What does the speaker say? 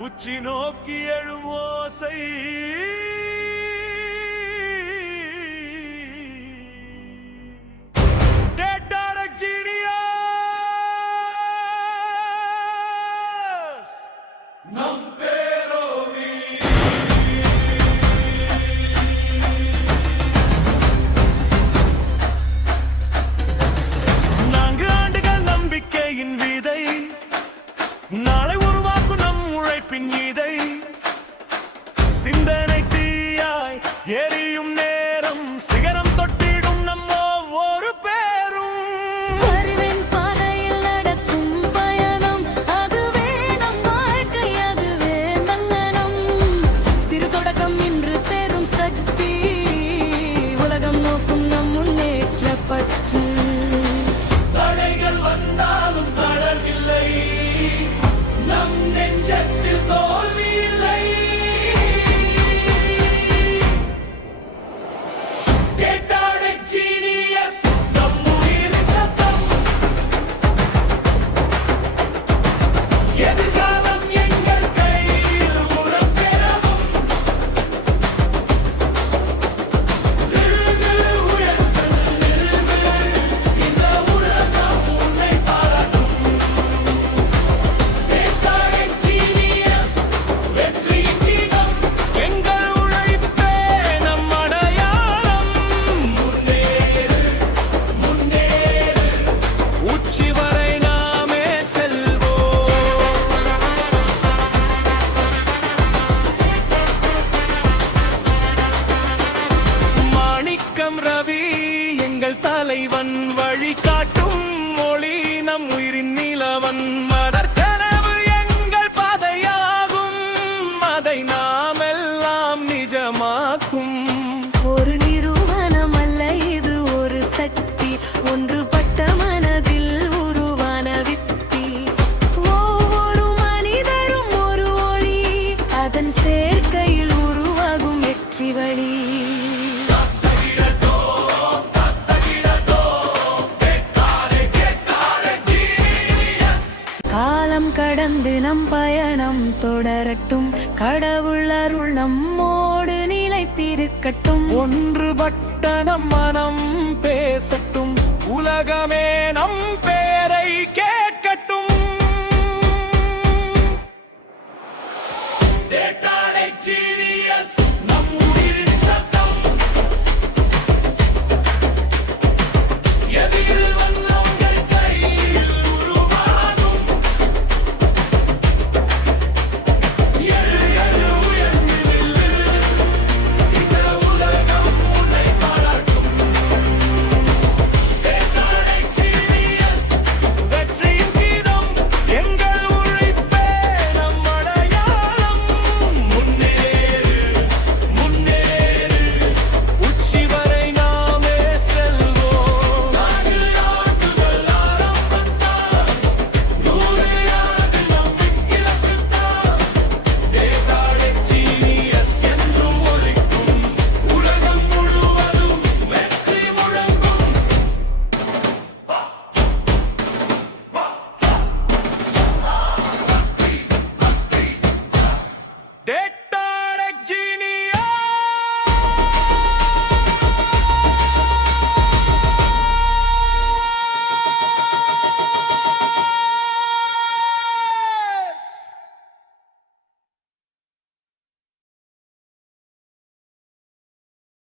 உச்சி நோக்கி எழும் ஓசை நாளை உருவாக்கும் நம் உழைப்பின் இதை சிந்தனை தீயாய் எரியும் நேரம் சிகரம் தொட்டிடும் நம் ஒவ்வொரு பேரும் அறிவின் பாதையில் நடக்கும் பயணம் அதுவே நம் வாழ்க்கை அதுவே நன்னனம் சிறு தொடக்கம் இன்று பெரும் சக்தி உலகம் நோக்கும் நம் முன்னேற்ற பற்று தடைகள் வந்தாலும் தடவில்லை நம் நெஞ்சத்தில் தோல்வி இல்லை கேட்டாடை ஜீனியஸ் நம் உயிரின் சத்தம் எதிர்காலம் எங்கள் கையில் உரம் பெறவும் இந்த உலகம் உன்னை பாராட்டும் எங்கள் உழைப்பே நம் அடையாளம் முன்னேறு முன்னேறு உச்சி வரை நாமே செல்வோம் மாணிக்கம் ரவி எங்கள் தலைவன் வழி காட்டும் மொழி நம் உயிரின் நிலவன் மலர்கனவு எங்கள் பாதையாகும் அதை நாம் எல்லாம் நிஜமாக்கும் ஒரு நிறுவனம் அல்ல இது ஒரு சக்தி ஒன்றுபட்ட மனதில் உருவான வித்தி ஒவ்வொரு மனிதரும் ஒரு ஒளி அதன் சேர்க்கையில் உருவாகும் வெற்றி வழி காலம் கடந்து நம் பயணம் தொடரட்டும் கடவுள் அருள் நம்மோடு நிலைத்திருக்கட்டும் ஒன்றுபட்ட நம் மனம் பேசட்டும் உலகமே நம் பேரை கே